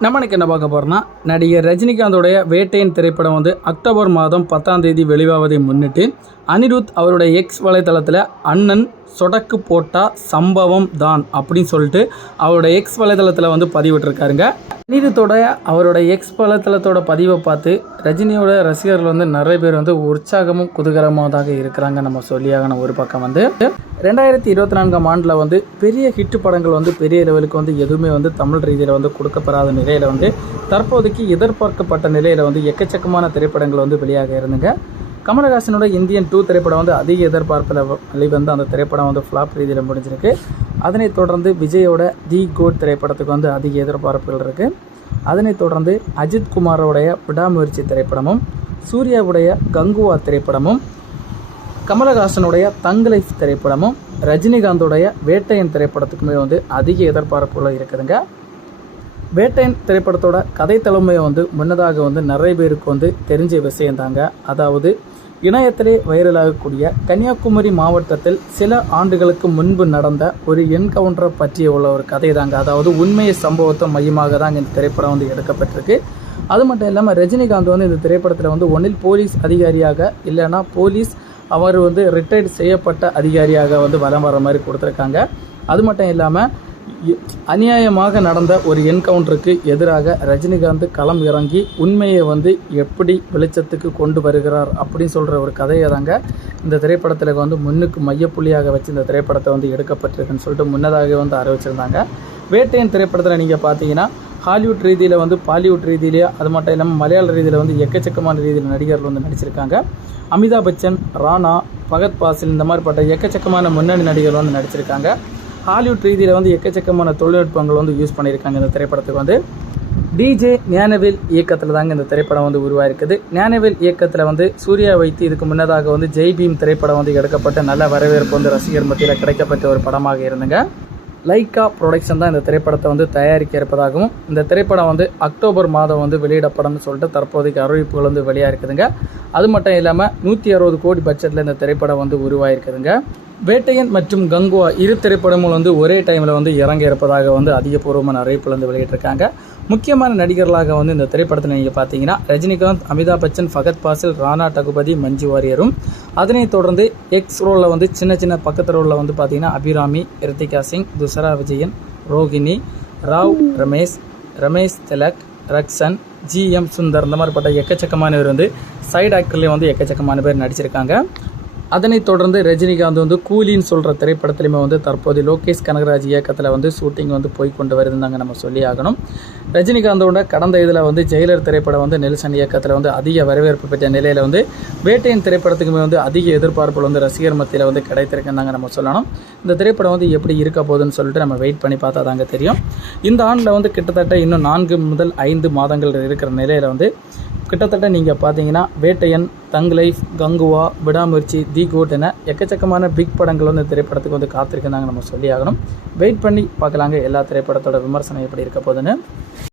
நம்ம இன்னைக்கு என்ன பார்க்க போகிறோம்னா நடிகர் ரஜினிகாந்தோடைய வேட்டையின் திரைப்படம் வந்து அக்டோபர் மாதம் பத்தாம் தேதி வெளிவாவதை முன்னிட்டு அனிருத் அவருடைய எக்ஸ் வலைத்தளத்தில் அண்ணன் சொடக்கு போட்டா சம்பவம் தான் அப்படின்னு சொல்லிட்டு அவருடைய எக்ஸ் வலைத்தளத்தில் வந்து பதிவிட்டிருக்காருங்க. அனிருத்தோட அவருடைய எக்ஸ் வலைத்தளத்தோட பதிவை பார்த்து ரஜினியோட ரசிகர்கள் வந்து நிறைய பேர் வந்து உற்சாகமும் குதூகலமாக இருக்கிறாங்க நம்ம சொல்லியாகணும் ஒரு பக்கம் வந்து. ரெண்டாயிரத்தி இருபத்தி நான்காம் ஆண்டில் வந்து பெரிய ஹிட் படங்கள் வந்து பெரிய லெவலுக்கு வந்து எதுவுமே வந்து தமிழ் ரீதியில் வந்து கொடுக்கப்படாத நிலையில் வந்து தற்போதைக்கு எதிர்பார்க்கப்பட்ட நிலையில் வந்து எக்கச்சக்கமான திரைப்படங்கள் வந்து வெளியாக இருந்துங்க. கமலஹாசனோட இந்தியன் டூ திரைப்படம் வந்து அதிக எதிர்பார்ப்பில் வெளிவந்து அந்த திரைப்படம் வந்து ஃப்ளாப் ரீதியில் முடிஞ்சிருக்கு. அதனைத் தொடர்ந்து விஜயோட தி கோட் திரைப்படத்துக்கு வந்து அதிக எதிர்பார்ப்புகள் இருக்குது அதனைத் தொடர்ந்து அஜித் குமாரோடைய விடாமுயற்சி திரைப்படமும் சூர்யாவுடைய கங்குவா திரைப்படமும் கமலஹாசனுடைய தங் லைஃப் திரைப்படமும் ரஜினிகாந்தோடைய வேட்டையன் திரைப்படத்துக்குமே வந்து அதிக எதிர்பார்ப்புகள் இருக்குதுங்க. வேட்டையன் திரைப்படத்தோட கதை தலைமையை வந்து முன்னதாக வந்து நிறைய பேருக்கு வந்து தெரிஞ்ச விஷயந்தாங்க. அதாவது இணையத்திலே வைரலாகக்கூடிய கன்னியாகுமரி மாவட்டத்தில் சில ஆண்டுகளுக்கு முன்பு நடந்த ஒரு என்கவுண்டரை பற்றிய உள்ள ஒரு கதை தாங்க அதாவது உண்மையை சம்பவத்தை மையமாக தான் இந்த திரைப்படம் வந்து எடுக்கப்பட்டிருக்கு. அது மட்டும் இல்லாமல் ரஜினிகாந்த் வந்து இந்த திரைப்படத்தில் வந்து ஒன்றில் போலீஸ் அதிகாரியாக இல்லைன்னா போலீஸ் அவர் வந்து ரிட்டையர்ட் செய்யப்பட்ட அதிகாரியாக வந்து வலம் வர மாதிரி கொடுத்துருக்காங்க. அது மட்டும் இல்லாமல் அநியாயமாக நடந்த ஒரு என்கவுண்டருக்கு எதிராக ரஜினிகாந்த் களம் இறங்கி உண்மையை வந்து எப்படி வெளிச்சத்துக்கு கொண்டு வருகிறார் அப்படின்னு சொல்கிற ஒரு கதையை தாங்க இந்த திரைப்படத்தில் வந்து முன்னுக்கு மையப்புள்ளியாக வச்சு இந்த திரைப்படத்தை வந்து எடுக்கப்பட்டிருக்குன்னு சொல்லிட்டு முன்னதாக வந்து அறிவிச்சிருந்தாங்க. வேட்டையன் திரைப்படத்தில் நீங்கள் பார்த்தீங்கன்னா ஹாலிவுட் ரீதியில் வந்து பாலிவுட் ரீதியிலேயே அது மட்டும் இல்லாமல் மலையாள ரீதியில் வந்து எக்கச்சக்கமான ரீதியில் நடிகர்கள் வந்து நடிச்சிருக்காங்க. அமிதாப் பச்சன் ராணா பகத் பாசில் இந்த மாதிரிப்பட்ட எக்கச்சக்கமான முன்னணி நடிகர்கள் வந்து நடிச்சிருக்காங்க. ஹாலிவுட் ரீதியில் வந்து எக்கச்சக்கமான தொழில்நுட்பங்கள் வந்து யூஸ் பண்ணியிருக்காங்க இந்த திரைப்படத்துக்கு வந்து. டிஜே ஞானவேல் இயக்கத்தில் தாங்க இந்த திரைப்படம் வந்து உருவாயிருக்குது. ஞானவேல் இயக்கத்தில் வந்து சூர்யா வைத்து இதுக்கு முன்னதாக வந்து ஜெய் பீம் திரைப்படம் வந்து எடுக்கப்பட்ட நல்ல வரவேற்பு வந்து ரசிகர் மத்தியில் கிடைக்கப்பட்ட ஒரு படமாக இருந்துங்க. லைக்கா ப்ரொடக்ஷன் தான் இந்த திரைப்படத்தை வந்து தயாரிக்க இருப்பதாகவும் இந்த திரைப்படம் வந்து அக்டோபர் மாதம் வந்து வெளியிடப்படும்னு சொல்லிட்டு தற்போதைக்கு அறிவிப்புகள் வந்து வெளியாக இருக்குதுங்க அது மட்டும் இல்லாமல் நூற்றி அறுபது கோடி பட்ஜெட்டில் இந்த திரைப்படம் வந்து உருவாயிருக்குதுங்க. வேட்டையன் மற்றும் கங்குவா இரு திரைப்படமும் வந்து ஒரே டைமில் வந்து இறங்க இருப்பதாக வந்து அதிகபூர்வமான அறிவிப்பில் வந்து வெளியிட்டிருக்காங்க. முக்கியமான நடிகர்களாக வந்து இந்த திரைப்படத்தில் நீங்கள் பார்த்தீங்கன்னா ரஜினிகாந்த் அமிதாப் பச்சன் ஃபகத் பாசில் ராணா டகுபதி மஞ்சு வாரியரும். அதனைத் தொடர்ந்து எக்ஸ் ரோலில் வந்து சின்ன சின்ன பக்கத்து ரோலில் வந்து பார்த்தீங்கன்னா அபிராமி ரித்திகா சிங் துசரா விஜயன் ரோகிணி ராவ் ரமேஷ் ரமேஷ் திலக் ரக்ஷன் ஜிஎம் சுந்தர் இந்த மாதிரிப்பட்ட எக்கச்சக்கமான பேர் வந்து சைடு ஆக்டர்லேயும் வந்து எக்கச்சக்கமான பேர் நடிச்சிருக்காங்க. அதனைத் தொடர்ந்து ரஜினிகாந்த் வந்து கூலின்னு சொல்கிற திரைப்படத்துலையுமே வந்து தற்போது லோகேஷ் கனகராஜ் இயக்கத்தில் வந்து ஷூட்டிங் வந்து போய் கொண்டு வருதுந்தாங்க நம்ம சொல்லி ஆகணும். ரஜினிகாந்தோட கடந்த இதில் வந்து ஜெயிலர் திரைப்படம் வந்து நெல்சன் இயக்கத்தில் வந்து அதிக வரவேற்பு பெற்ற நிலையில் வந்து வேட்டையின் திரைப்படத்துக்குமே வந்து அதிக எதிர்பார்ப்புகள் வந்து ரசிகர் மத்தியில் வந்து கிடைத்திருக்குன்னு நம்ம சொல்லணும். இந்த திரைப்படம் வந்து எப்படி இருக்க போகுதுன்னு சொல்லிட்டு நம்ம வெயிட் பண்ணி பார்த்தா தாங்க தெரியும். இந்த ஆண்டில் வந்து கிட்டத்தட்ட இன்னும் நான்கு முதல் ஐந்து மாதங்கள் இருக்கிற நிலையில் வந்து கிட்டத்தட்ட நீங்கள் பார்த்தீங்கன்னா வேட்டையன் தங் லைஃப் கங்குவா விடாமுயற்சி தி கோட் என எக்கச்சக்கமான பிக் படங்கள் வந்து திரைப்படத்துக்கு வந்து காத்திருக்குதாங்க நம்ம சொல்லி ஆகணும். வெயிட் பண்ணி பார்க்கலாங்க. எல்லா திரைப்படத்தோட விமர்சனம் எப்படி இருக்க போதுன்னு